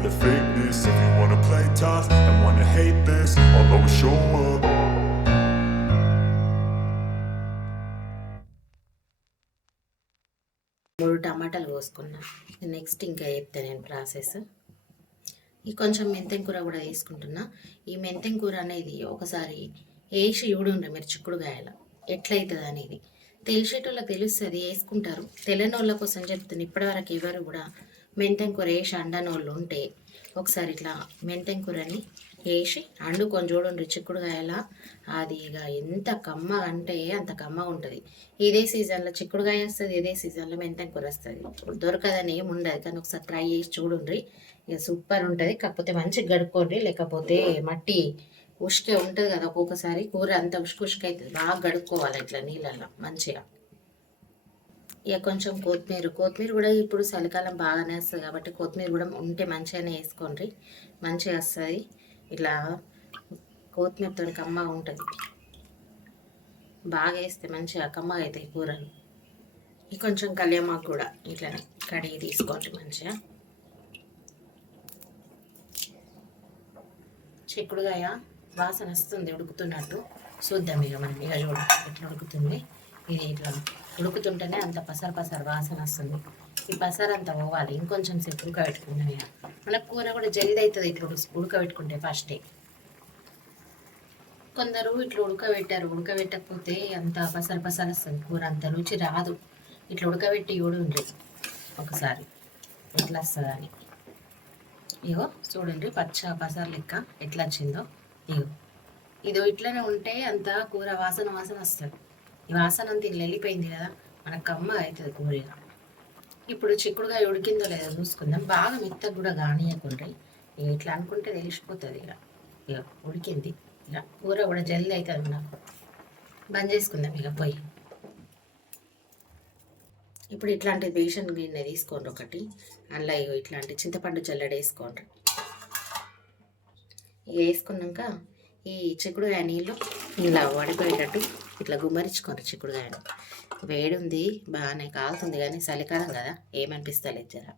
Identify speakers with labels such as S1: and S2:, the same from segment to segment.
S1: for the fakeness If you wanna play tough and wanna hate this I'll always show up.
S2: మూడు టమాటాలు కోసుకున్నా. Next ఇంకా చెప్తా నేను process. ఈ కొంచెం మెంతెం కూర కూడా వేసుకుంటున్నా. ఈ మెంతెం కూర అనేది ఒకసారి వేసి చూడండి మీరు చిక్కుడుగాయల ఎట్లయితుంది అనేది. తెలిసేటోళ్ళకి తెలుస్తుంది వేసుకుంటారు. తెలియని వాళ్ళ కోసం చెప్తున్నాను ఇప్పటివరకు ఎవరు కూడా మెంతెం కూర వేసి అండని వాళ్ళు ఉంటే ఒకసారి ఇట్లా మెంతెం కూరని వేసి అండుకొని చూడండి చిక్కుడుగాయల అది ఇక ఎంత కమ్మ అంటే అంత కమ్మగా ఉంటుంది ఇదే సీజన్లో చిక్కుడుగాయ వస్తుంది ఇదే సీజన్లో మెంతెంకూర వస్తుంది. దొరకదని ఏమి ఉండదు కానీ ఒకసారి ట్రై చేసి చూడండి. ఇక సూపర్ ఉంటుంది. కాకపోతే మంచిగా గడుక్కోండి లేకపోతే మట్టి ఉష్కే ఉంటుంది కదా ఒక్కొక్కసారి. కూర అంత ఉష్క ఉష్క అవుతుంది బాగా గడుక్కోవాలి ఇట్లా నీళ్ళల్లో మంచిగా. ఇక కొంచెం కొత్తిమీర కొత్తిమీర కూడా ఇప్పుడు చలికాలం బాగానే వస్తుంది కాబట్టి కొత్తిమీర కూడా ఉంటే మంచిగానే వేసుకోండి. మంచిగా వస్తుంది. ఇట్లా కొత్తిమీరతో కమ్మగా ఉంటుంది. బాగా వేస్తే మంచిగా కమ్మగా అవుతాయి కూరలు. ఇక కొంచెం కళ్యామాకు కూడా ఇట్లనే కడిగి తీసుకోండి మంచిగా. చిక్కుడుగాయ వాసన వస్తుంది ఉడుకుతున్నట్టు. చూద్దాం ఇక మనం ఇక చూడండి ఎట్లా ఉడుకుతుంది. ఇది ఇట్లా ఉడుకుతుంటేనే అంత పసర పసర వాసన వస్తుంది. ఈ పసర అంతా పోవాలి. ఇంకొంచెం సేపు ఉడకబెట్టుకుందాం మన కూర కూడా జల్ది అవుతుంది ఇట్లా ఉడుకు ఉడకబెట్టుకుంటే ఫస్టే కొందరు ఇట్లా ఉడకబెట్టారు. ఉడకబెట్టకపోతే అంత పసర పసర వస్తుంది. కూర అంత రుచి రాదు. ఇట్లా ఉడకబెట్టి చూడండి ఒకసారి. ఎట్లా వస్తుంది అని. ఇగో చూడండి పచ్చ పసర లెక్క ఎట్లా వచ్చిందో. ఇగో. ఇదో ఇట్లనే ఉంటే అంత కూర వాసన వాసన వస్తుంది. ఈ వాసన అంతా వెళ్ళిపోయింది కదా మనకు కమ్మ అవుతుంది కూర ఇప్పుడు చిక్కుడుగా ఉడికిందో లేదో చూసుకుందాం. బాగా మెత్తగా కూడా కానియకుండా ఇక ఇట్లా అనుకుంటే తెలిసిపోతుంది ఇక. ఇక ఉడికింది. ఇలా కూర కూడా జల్దీ అవుతుంది నాకు బంద్ చేసుకుందాం ఇక పోయి. ఇప్పుడు ఇట్లాంటి బేషన్ గిన్నె తీసుకోండి ఒకటి. అందులో ఇగో ఇట్లాంటి చింతపండు జల్లెడ వేసుకోండి. ఇక వేసుకున్నాక ఈ చిక్కుడుగాయ నీళ్ళు ఇలా వడిపోయేటట్టు ఇట్లా గుమ్మరించుకోండి చిక్కుడుగాయను వేడి ఉంది బాగానే కాలుతుంది కానీ చలికాలం కదా ఏమనిపిస్తలేదు జర.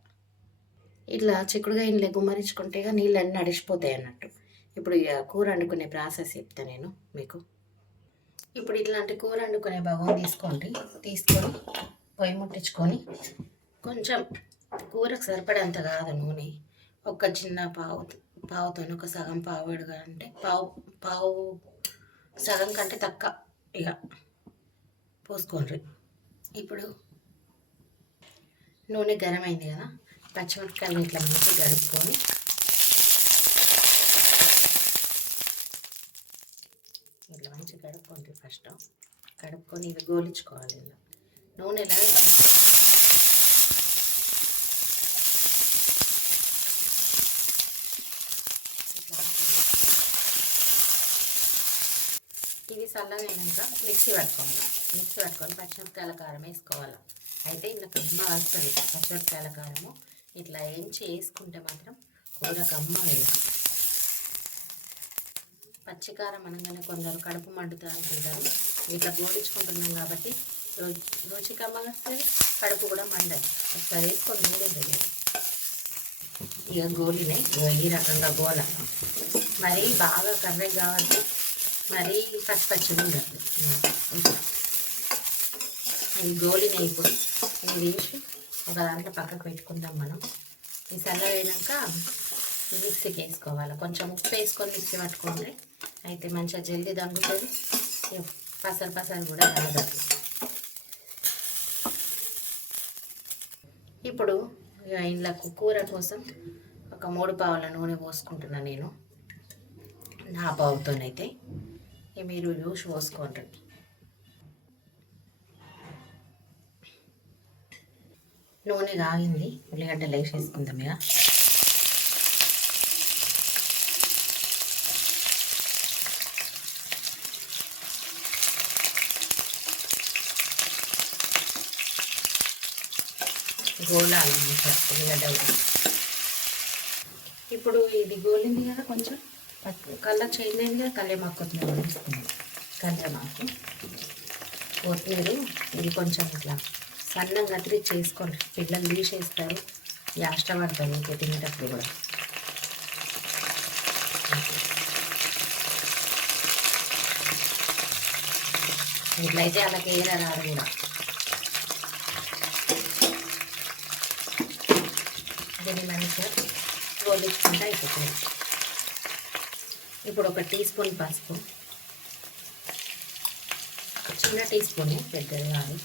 S2: ఇట్లా చిక్కుడుగాయని గుమ్మరించుకుంటే ఇక నీళ్ళు అన్నీ అన్నట్టు. ఇప్పుడు ఇక కూర వండుకునే ప్రాసెస్ చెప్తా నేను మీకు. ఇప్పుడు ఇట్లాంటి కూర వండుకునే భాగం తీసుకోండి. తీసుకొని పొయ్యి ముట్టించుకొని కొంచెం కూరకు సరిపడేంత కాదు నూనె. ఒక చిన్న పావు పావుతో ఒక సగం పావుడుగా అంటే పావు పావు సగం కంటే తక్కువ. ఇక పోసుకోండి. ఇప్పుడు నూనె గరం అయింది కదా పచ్చిమిరపకాయలు ఇట్లా మంచిగా గడుపుకొని ఇట్లా మంచిగా గడుపుకోండి ఫస్ట్ కడుక్కొని ఇవి గోలించుకోవాలి ఇలా నూనెలా ఇట్లా ఇవి చల్లగా అయినాక మిక్సీ పట్టుకోవాలి. మిక్సీ పట్టుకొని పచ్చిమిరపకాయల కారం వేసుకోవాలి. అయితే ఇలా కమ్మ వస్తుంది. పచ్చిమిరపకాయల కారము. ఇట్లా ఏంచి వేసుకుంటే మాత్రం కూర కమ్మ వేయాలి పచ్చికారం అనగానే కొందరు కడుపు మండుతా అనుకుంటారు ఇట్లా గోడించుకుంటున్నాం కాబట్టి రుచి రుచి కమ్మ వస్తుంది. కడుపు కూడా మండదు. ఒకసారి వేసుకొని గోలింది ఇక గోలినాయి ఈ రకంగా గోల. మరి బాగా కర్రీ కావాలి మరీ పచ్చి పచ్చిగా ఉండదు ఇట్లా ఇవి గోలినాయి ఇప్పుడు ఇవి తీసి ఒక దాంట్లో పక్కకు పెట్టుకుందాం మనం. ఈ చల్లగైనాక మిక్సీకి వేసుకోవాలి. కొంచెం ఉప్పు వేసుకొని మిక్సీ పట్టుకోండి. అయితే మంచిగా జల్దీ దంగుతుంది ఇక పసరు పసరు కూడా రాదు ఇప్పుడు ఇంట్లో కూర కోసం ఒక మూడు పావుల నూనె పోసుకుంటున్నాను నేను. నా పావుతోనైతే. ఇక మీరు యూస్ పోసుకోండి నూనె కాగింది ఉల్లిగడ్డలు వేసేసుకుందాం ఇక గోలాలి ఉల్లిగడ్డ ఇప్పుడు ఇది గోలింది కదా కొంచెం. కలర్ చేంజ్ అయింది? కళ్యామాకు కొత్తిమీర వేసుకుందాం కళ్యామాకు కొత్తిమీర ఇది కొంచెం ఇట్లా సన్నంగా కత్తిరి చేసుకోండి పిల్లలు తీసేస్తారు. ఇష్టపడతారు ఇంకా తినేటప్పుడు కూడా. ఇట్లయితే అలాగే ఏరా రాదు కూడా. దీన్ని మంచిగా గోలించుకుంటే అయిపోతుంది. ఇప్పుడు ఒక టీ స్పూన్ పసుపు. చిన్న టీ స్పూన్ పెద్దది కాదు.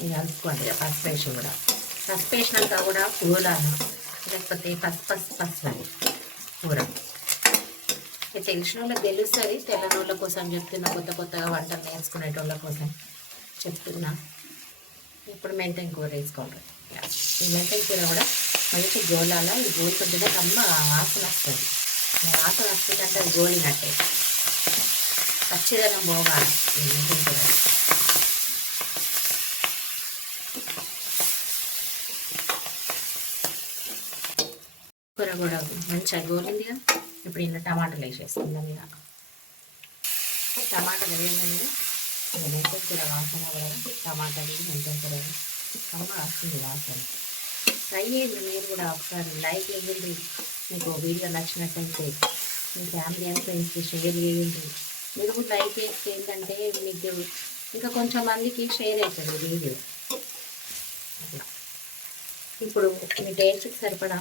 S2: ఇది కలుపుకోండి ఇక పసుపు వేసి కూడా. పసుపు వేసినాక కూడా కూరను లేకపోతే పసుపు పసుపు పసుపు అని కూర. తెలిసిన వాళ్ళకి తెలుస్తుంది తెల్లని వాళ్ళ కోసం చెప్తున్నా కొత్త కొత్తగా వంటలు నేర్చుకునేటోళ్ళ కోసం చెప్తున్నా. ఇప్పుడు మెంతం కూర వేసుకోండి ఈ మెంతం కూర కూడా మంచి గోలాల ఈ గోలుతుంటేనే కమ్మ వాసన వస్తుంది. ఆ వాసన వస్తుందంటే అది గోలినట్టే పచ్చిదనం పోవాలి. ఈ మెంతం కూర కూడా మంచిగా గోలిందిగా ఇప్పుడు ఇలా టమాటాలు వేసేసుకుందాం ఇక. టమాటాలు వేయగానే ఇక మెంతం కూర వాసన కూడా టమాటాలు మెంతం కూర అమ్మ వస్తుంది వాసన ట్రై చేయండి మీరు కూడా ఒకసారి లైక్ ఇవ్వండి. మీకు వీడియో నచ్చినట్టయితే మీ ఫ్యామిలీ అండ్ ఫ్రెండ్స్కి షేర్ చేయండి. మీరు కూడా లైక్ చేస్తే ఏంటంటే మీకు ఇంకా కొంచెం మందికి షేర్ అవుతుంది వీడియో ఇప్పుడు మీ టేస్ట్కి సరిపడా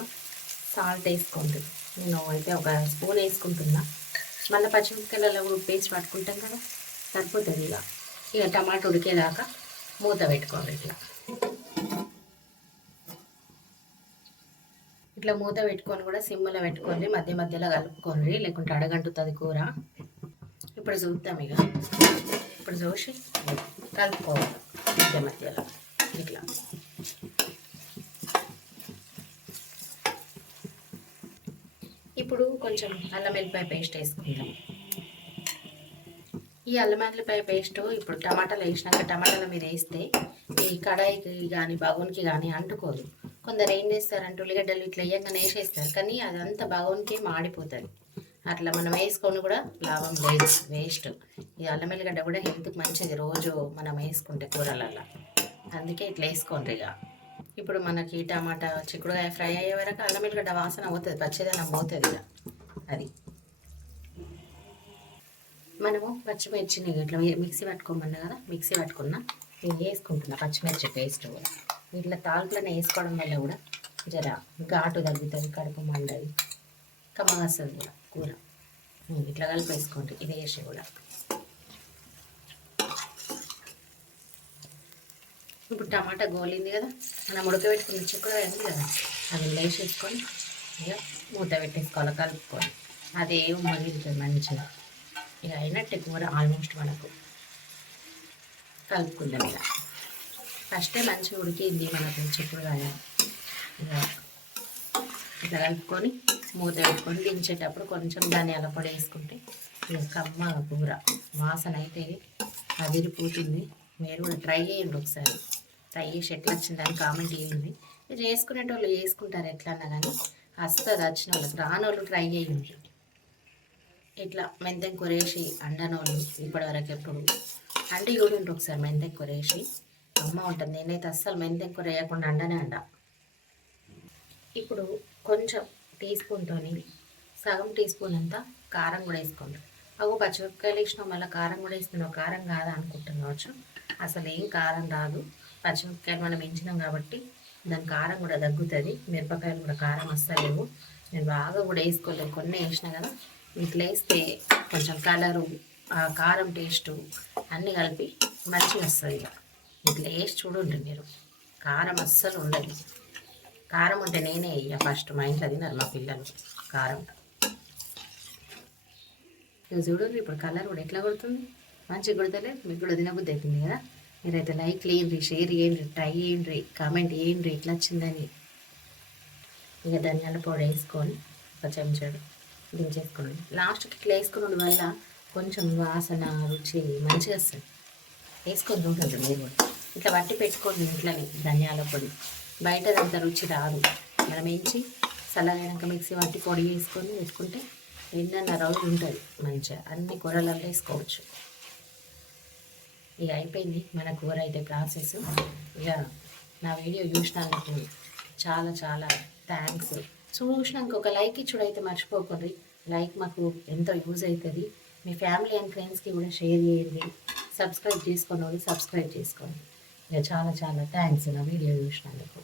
S2: సాల్ట్ వేసుకోండి. నేను అయితే ఒక స్పూన్ వేసుకుంటున్నా. మళ్ళీ పచ్చిమిరపకాయలలో కూడా పేస్ట్ పట్టుకుంటాం కదా సరిపోతుంది ఇక ఇక టమాటా ఉడికేదాకా మూత పెట్టుకోవాలి ఇట్లా. ఇట్లా మూత పెట్టుకొని కూడా సిమ్లో పెట్టుకొని మధ్య మధ్యలో కలుపుకోండి లేకుంటే అడగంటుతుంది కూర. ఇప్పుడు చూద్దాం ఇక. ఇప్పుడు చూసి కలుపుకోవాలి మధ్య మధ్యలో. ఇట్లా. ఇప్పుడు కొంచెం అల్లం వెల్లిపాయ పేస్ట్ వేసుకుందాం. ఈ అల్లం వెల్లిపాయ పేస్ట్ ఇప్పుడు టమాటాలు వేసినాక టమాటాల మీద వేస్తే ఈ కడాయికి కానీ బగోన్కి కానీ అంటుకోదు. కొందరు ఏం చేస్తారంటే ఉల్లిగడ్డలు ఇట్లా వేయంగానే వేసేస్తారు. కానీ అదంతా బగోన్కి మాడిపోతుంది. అట్లా మనం వేసుకొని కూడా లాభం లేదు వేస్ట్. ఈ అల్లం వెల్లిగడ్డ కూడా హెల్త్కి మంచిది. రోజు మనం వేసుకుంటే కూరలల్లా. అందుకే ఇట్లా వేసుకోండి ఇక ఇప్పుడు మనకి టమాటా చిక్కుడుకాయ ఫ్రై అయ్యే వరకు అల్లం వెల్లిగడ్డ వాసన పోతుంది పచ్చిదనం పోతుంది ఇక అది. మనము పచ్చిమిర్చిని ఇట్లా మిక్సీ పట్టుకోమన్నా కదా మిక్సీ పట్టుకున్నా నేను వేసుకుంటున్నా పచ్చిమిర్చి పేస్ట్ కూడా. ఇట్లా తాల్పులను వేసుకోవడం వల్ల కూడా జర ఘాటు తగ్గుతుంది కడుపు మండది కమ్మగా కూడా కూర. ఇట్లా కలిపి వేసుకోండి ఇది వేసి కూడా. ఇప్పుడు టమాటా గోలింది కదా మనం ఉడకబెట్టుకున్న చిక్కుడు ఉంది కదా అది వేసేసుకొని ఇక మూత పెట్టేసుకోవాలి కలుపుకొని. అదే మగిలుతుంది మంచిగా ఇక అయినట్టు కూర ఆల్మోస్ట్ మనకు కలుపుకుందాం ఇలా ఫస్టే మంచిగా ఉడికింది మనకు చిక్కుడుకాయ ఇక ఇట్లా కలుపుకొని మూత పెట్టుకొని దించేటప్పుడు కొంచెం ధనియాల పొడి వేసుకుంటే ఇక కమ్మ కూర వాసన అయితే అదిరిపోతుంది. మీరు కూడా ట్రై చేయండి ఒకసారి. ట్రై చేసి ఎట్లా వచ్చిందని కామెంట్ చేయండి. మీరు చేసుకునేటోళ్ళు చేసుకుంటారు ఎట్లా అన్నా కానీ వస్తుంది వచ్చిన వాళ్ళకి రానోళ్ళు ట్రై చేయండి. ఇట్లా మెంతెం కొరేసి అండనోళ్ళు ఇప్పటివరకు ఎప్పుడు. అంటే చూడండి ఒకసారి మెంతెం కొరేసి అమ్మ ఉంటుంది నేనైతే అస్సలు మెంతి ఎక్కువ వేయకుండా అండనే అండ. ఇప్పుడు కొంచెం టీ స్పూన్తోని సగం టీ స్పూన్ అంతా కారం కూడా వేసుకోండి. అవు పచ్చిమిరపకాయలు వేసినావు మళ్ళీ కారం కూడా వేస్తున్నావు. కారం కాదా అనుకుంటున్నావచ్చు అసలు ఏం కారం రాదు. పచ్చిమిరపకాయలు మనం ఎంచినాం కాబట్టి దాని కారం కూడా తగ్గుతుంది. మిరపకాయలు కూడా కారం వస్తలేవు నేను బాగా కూడా వేసుకోలేదు. కొన్ని వేసిన కదా ఇట్లా వేస్తే కొంచెం కలరు ఆ కారం టేస్టు అన్నీ కలిపి మంచిగా వస్తుంది ఇక. ఇట్లా వేసి చూడండి మీరు. కారం అస్సలు ఉండదు. కారం ఉంటే నేనే ఇక ఫస్ట్ మా ఇంట్లో తిన్నారు మా పిల్లలు కారం. ఇక చూడండి ఇప్పుడు కలర్ కూడా ఎట్లా కొడుతుంది? మంచిగా కొడతలే? మీకు కూడా తినబుద్ధి అవుతుంది కదా? మీరైతే లైక్ చేయండి షేర్ చేయండి ట్రై చేయండి కామెంట్ చేయండి ఎట్లా వచ్చిందని ఇక ధనియాల పొడి వేసుకొని ఒక చెంచాడు దించేసుకోండి. లాస్ట్కి ఇట్లా వేసుకున్న వల్ల కొంచెం వాసన రుచి మంచిగా వస్తుంది. వేసుకొని ఉంటుంది మీరు. కూడా ఇట్లా వట్టి పెట్టుకోండి ఇంట్లోనే ధనియాల పొడి. బయటదంత రుచి రాదు. మనం ఏంచి చల్లగైనాక మిక్సీ పట్టి పొడి వేసుకొని పెట్టుకుంటే ఎన్నెన్న రోజులు ఉంటుంది మంచిగా. అన్ని కూరలలో వేసుకోవచ్చు. ఇక అయిపోయింది మన కూర అయితే ప్రాసెస్. ఇక నా వీడియో చూసినందుకు చాలా చాలా థ్యాంక్స్. చూసినాక ఒక లైక్ ఇచ్చుడు అయితే మర్చిపోకండి. లైక్ మాకు ఎంతో యూజ్ అవుతుంది. మీ ఫ్యామిలీ అండ్ ఫ్రెండ్స్కి కూడా షేర్ చేయండి. సబ్స్క్రైబ్ చేసుకున్న వాళ్ళు సబ్స్క్రైబ్ చేసుకోండి. ఇక చాలా చాలా థ్యాంక్స్ నా వీడియో చూసినందుకు.